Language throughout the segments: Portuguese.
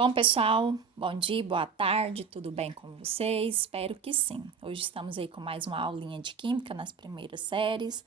Bom, pessoal, bom dia, boa tarde, tudo bem com vocês? Espero que sim. Hoje estamos aí com mais uma aulinha de Química nas primeiras séries.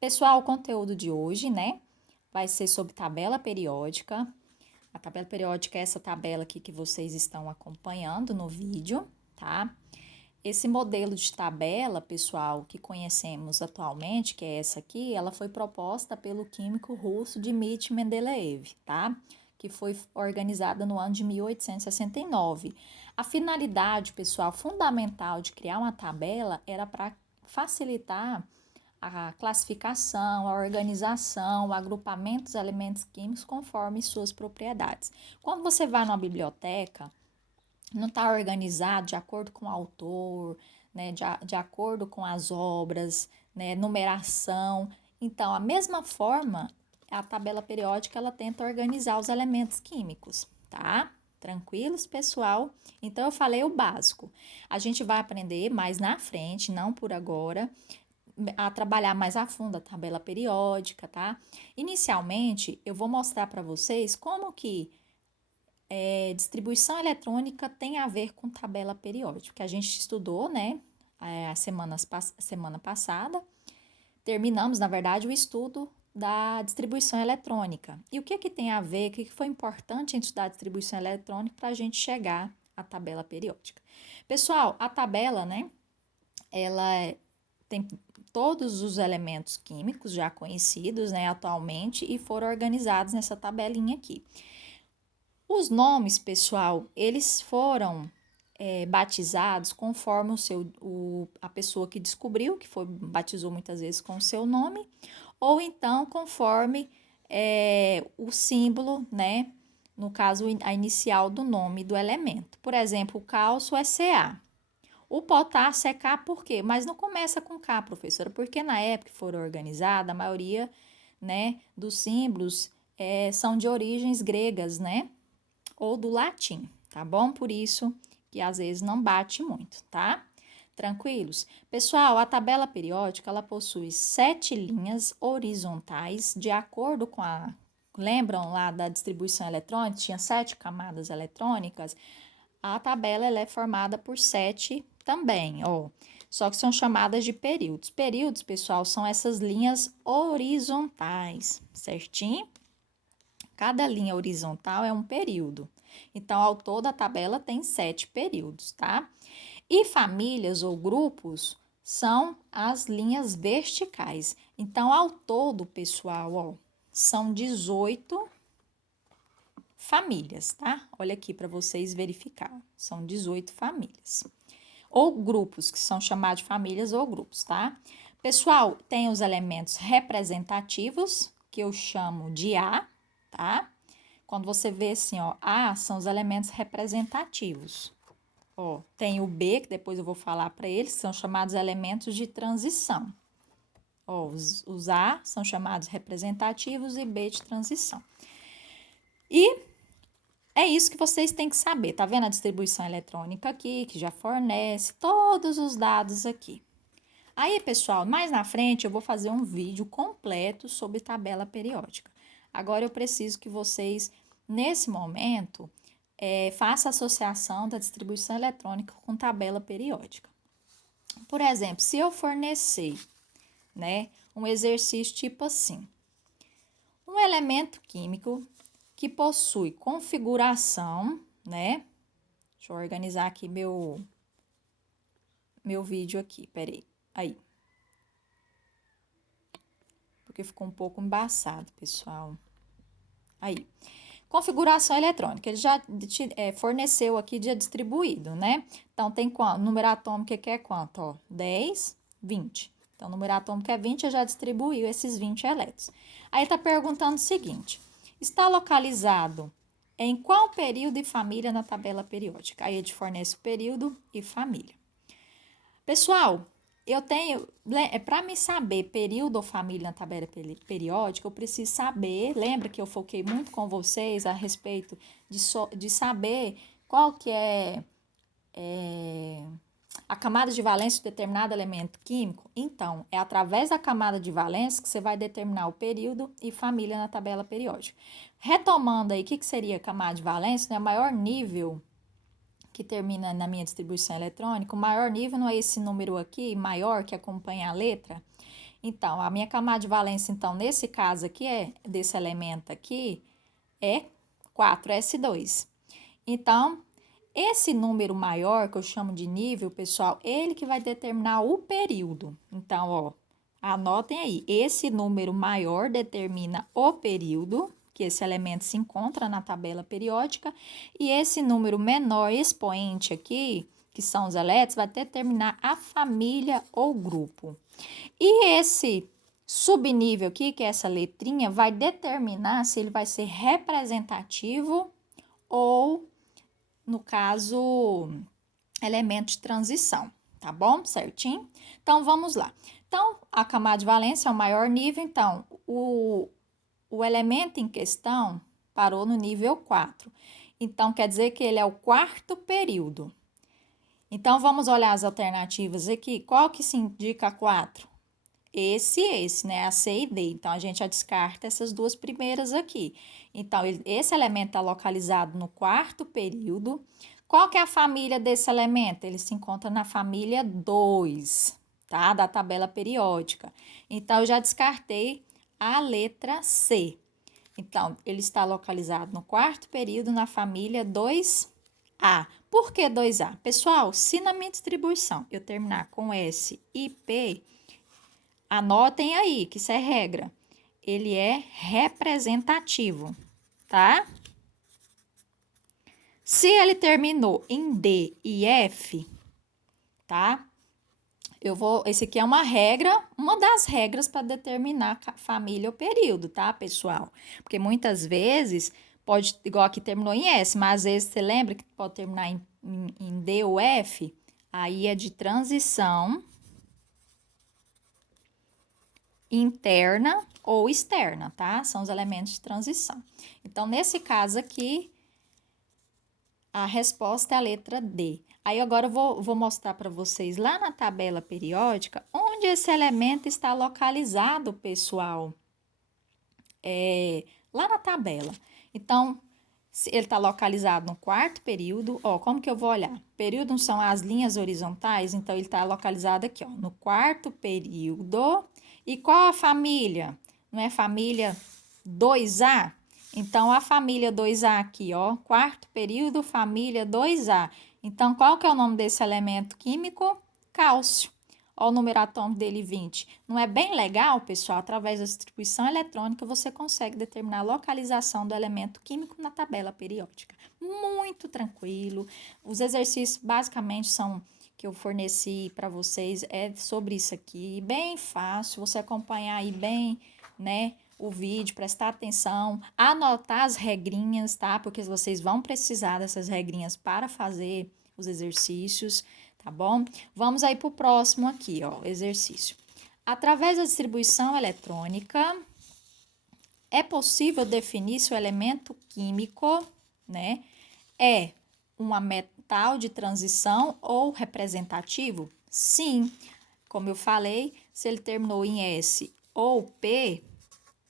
Pessoal, o conteúdo de hoje, né, vai ser sobre tabela periódica. A tabela periódica é essa tabela aqui que vocês estão acompanhando no vídeo, tá? Esse modelo de tabela, pessoal, que conhecemos atualmente, que é essa aqui, ela foi proposta pelo químico russo Dmitry Mendeleev, tá? Que foi organizada no ano de 1869. A finalidade, pessoal, fundamental de criar uma tabela era para facilitar a classificação, a organização, o agrupamento dos elementos químicos conforme suas propriedades. Quando você vai numa biblioteca, não está organizado de acordo com o autor, né, de acordo com as obras, né, numeração. Então, a mesma forma, a tabela periódica ela tenta organizar os elementos químicos, tá? Tranquilos, pessoal? Então, eu falei o básico. A gente vai aprender mais na frente, não por agora, a trabalhar mais a fundo a tabela periódica, tá? Inicialmente, eu vou mostrar para vocês como que distribuição eletrônica tem a ver com tabela periódica, que a gente estudou, né, a semana passada. Terminamos, na verdade, o estudo da distribuição eletrônica. E o que tem a ver, o que foi importante em estudar a distribuição eletrônica para a gente chegar à tabela periódica? Pessoal, a tabela, né, ela tem todos os elementos químicos já conhecidos, né, atualmente e foram organizados nessa tabelinha aqui. Os nomes, pessoal, eles foram batizados conforme a pessoa que descobriu, que foi, batizou muitas vezes com o seu nome, ou então conforme o símbolo, né? No caso, a inicial do nome do elemento. Por exemplo, o cálcio é Ca. O potássio é K por quê? Mas não começa com K, professora, porque na época que foram organizadas, a maioria, né, dos símbolos são de origens gregas, né? Ou do latim, tá bom? Por isso que às vezes não bate muito, tá? Tranquilos? Pessoal, a tabela periódica, ela possui 7 linhas horizontais de acordo com a... Lembram lá da distribuição eletrônica? Tinha 7 camadas eletrônicas. A tabela ela é formada por 7 também, ó. Só que são chamadas de períodos. Períodos, pessoal, são essas linhas horizontais, certinho? Cada linha horizontal é um período. Então, ao todo, a tabela tem 7 períodos, tá? E famílias ou grupos são as linhas verticais. Então, ao todo, pessoal, ó, são 18 famílias, tá? Olha aqui para vocês verificar. São 18 famílias. Ou grupos, que são chamados de famílias ou grupos, tá? Pessoal, tem os elementos representativos, que eu chamo de A, tá? Quando você vê assim, ó, A são os elementos representativos. Ó, tem o B, que depois eu vou falar para eles, que são chamados elementos de transição. Ó, os A são chamados representativos e B de transição. E é isso que vocês têm que saber. Tá vendo a distribuição eletrônica aqui, que já fornece todos os dados aqui. Aí, pessoal, mais na frente eu vou fazer um vídeo completo sobre tabela periódica. Agora eu preciso que vocês, nesse momento, façam associação da distribuição eletrônica com tabela periódica. Por exemplo, se eu fornecer, né, um exercício tipo assim, um elemento químico que possui configuração, né? Deixa eu organizar aqui meu vídeo aqui, peraí. Aí. Porque ficou um pouco embaçado, pessoal. Aí. Configuração eletrônica, ele já forneceu aqui dia distribuído, né? Então, tem quanto? Número atômico que é quanto? Ó, 10, 20. Então, o número atômico é 20, eu já distribuiu esses 20 elétrons. Aí, tá perguntando o seguinte, está localizado em qual período e família na tabela periódica? Aí, ele fornece o período e família. Pessoal, eu tenho, para me saber período ou família na tabela periódica, eu preciso saber, lembra que eu foquei muito com vocês a respeito de saber qual que é a camada de valência de determinado elemento químico? Então, é através da camada de valência que você vai determinar o período e família na tabela periódica. Retomando aí, o que seria a camada de valência? Né? O maior nível que termina na minha distribuição eletrônica, o maior nível não é esse número aqui, maior, que acompanha a letra? Então, a minha camada de valência, então, nesse caso aqui, desse elemento aqui, é 4s2. Então, esse número maior, que eu chamo de nível, pessoal, ele que vai determinar o período. Então, ó, anotem aí, esse número maior determina o período, que esse elemento se encontra na tabela periódica, e esse número menor, expoente aqui, que são os elétrons, vai determinar a família ou grupo. E esse subnível aqui, que é essa letrinha, vai determinar se ele vai ser representativo ou, no caso, elemento de transição, tá bom? Certinho? Então, vamos lá. Então, a camada de valência é o maior nível, então, o elemento em questão parou no nível 4. Então, quer dizer que ele é o quarto período. Então, vamos olhar as alternativas aqui. Qual que se indica 4? Esse, né? A C e D. Então, a gente já descarta essas duas primeiras aqui. Então, esse elemento está localizado no quarto período. Qual que é a família desse elemento? Ele se encontra na família 2, tá? Da tabela periódica. Então, eu já descartei a letra C. Então, ele está localizado no quarto período na família 2A. Por que 2A? Pessoal, se na minha distribuição eu terminar com S e P, anotem aí que isso é regra. Ele é representativo, tá? Se ele terminou em D e F, tá? Esse aqui é uma regra, uma das regras para determinar família ou período, tá, pessoal? Porque muitas vezes pode, igual aqui terminou em S, mas às vezes você lembra que pode terminar em D ou F, aí é de transição interna ou externa, tá? São os elementos de transição. Então, nesse caso aqui, a resposta é a letra D. Aí agora eu vou mostrar para vocês lá na tabela periódica onde esse elemento está localizado, pessoal. Lá na tabela. Então, se ele está localizado no quarto período, ó, como que eu vou olhar? Período não são as linhas horizontais, então ele está localizado aqui, ó, no quarto período. E qual a família? Não é família 2A? Então, a família 2A aqui, ó, quarto período, família 2A. Então, qual que é o nome desse elemento químico? Cálcio. Ó, o número atômico dele 20. Não é bem legal, pessoal? Através da distribuição eletrônica, você consegue determinar a localização do elemento químico na tabela periódica. Muito tranquilo. Os exercícios, basicamente, são que eu forneci para vocês, é sobre isso aqui. Bem fácil, você acompanhar aí bem, né? O vídeo, prestar atenção, anotar as regrinhas, tá? Porque vocês vão precisar dessas regrinhas para fazer os exercícios, tá bom? Vamos aí para o próximo aqui, ó, exercício. Através da distribuição eletrônica, é possível definir se o elemento químico, né, é uma metal de transição ou representativo? Sim, como eu falei, se ele terminou em S ou P,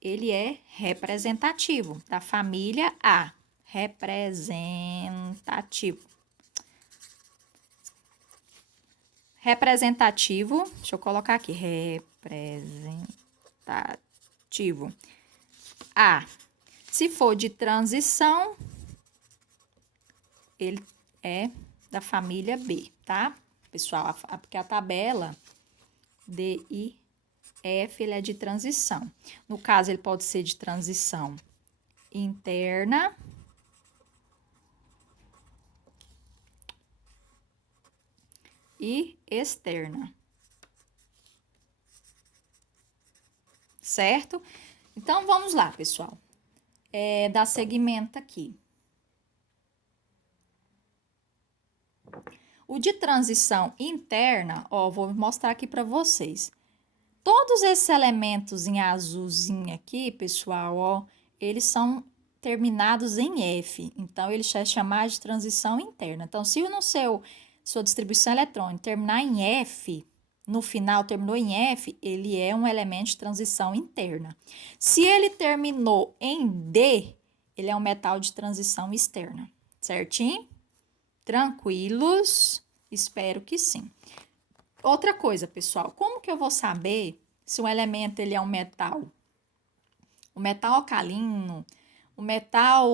ele é representativo, da família A, representativo. Representativo, deixa eu colocar aqui, representativo. A. Se for de transição, ele é da família B, tá? Pessoal, porque a tabela D e F, ele é de transição. No caso, ele pode ser de transição interna e externa. Certo? Então, vamos lá, pessoal. Dar seguimento aqui. O de transição interna, ó, vou mostrar aqui para vocês. Todos esses elementos em azulzinho aqui, pessoal, ó, eles são terminados em F. Então, ele é chamado de transição interna. Então, se no seu sua distribuição eletrônica terminar em F, no final terminou em F, ele é um elemento de transição interna. Se ele terminou em D, ele é um metal de transição externa. Certinho? Tranquilos? Espero que sim. Outra coisa, pessoal, como que eu vou saber se um elemento ele é um metal? O metal alcalino, o metal,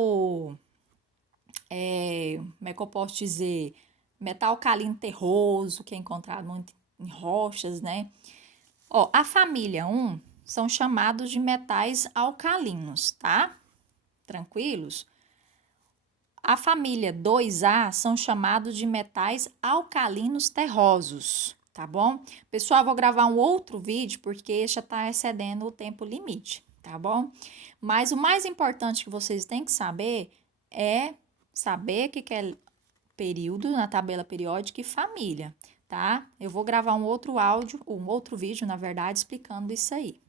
como é que eu posso dizer? Metal alcalino terroso, que é encontrado muito em rochas, né? Ó, a família 1 são chamados de metais alcalinos, tá? Tranquilos? A família 2A são chamados de metais alcalinos terrosos, tá bom? Pessoal, vou gravar um outro vídeo porque este já está excedendo o tempo limite, tá bom? Mas o mais importante que vocês têm que saber é saber o que é período na tabela periódica e família, tá? Eu vou gravar um outro áudio, um outro vídeo, na verdade, explicando isso aí.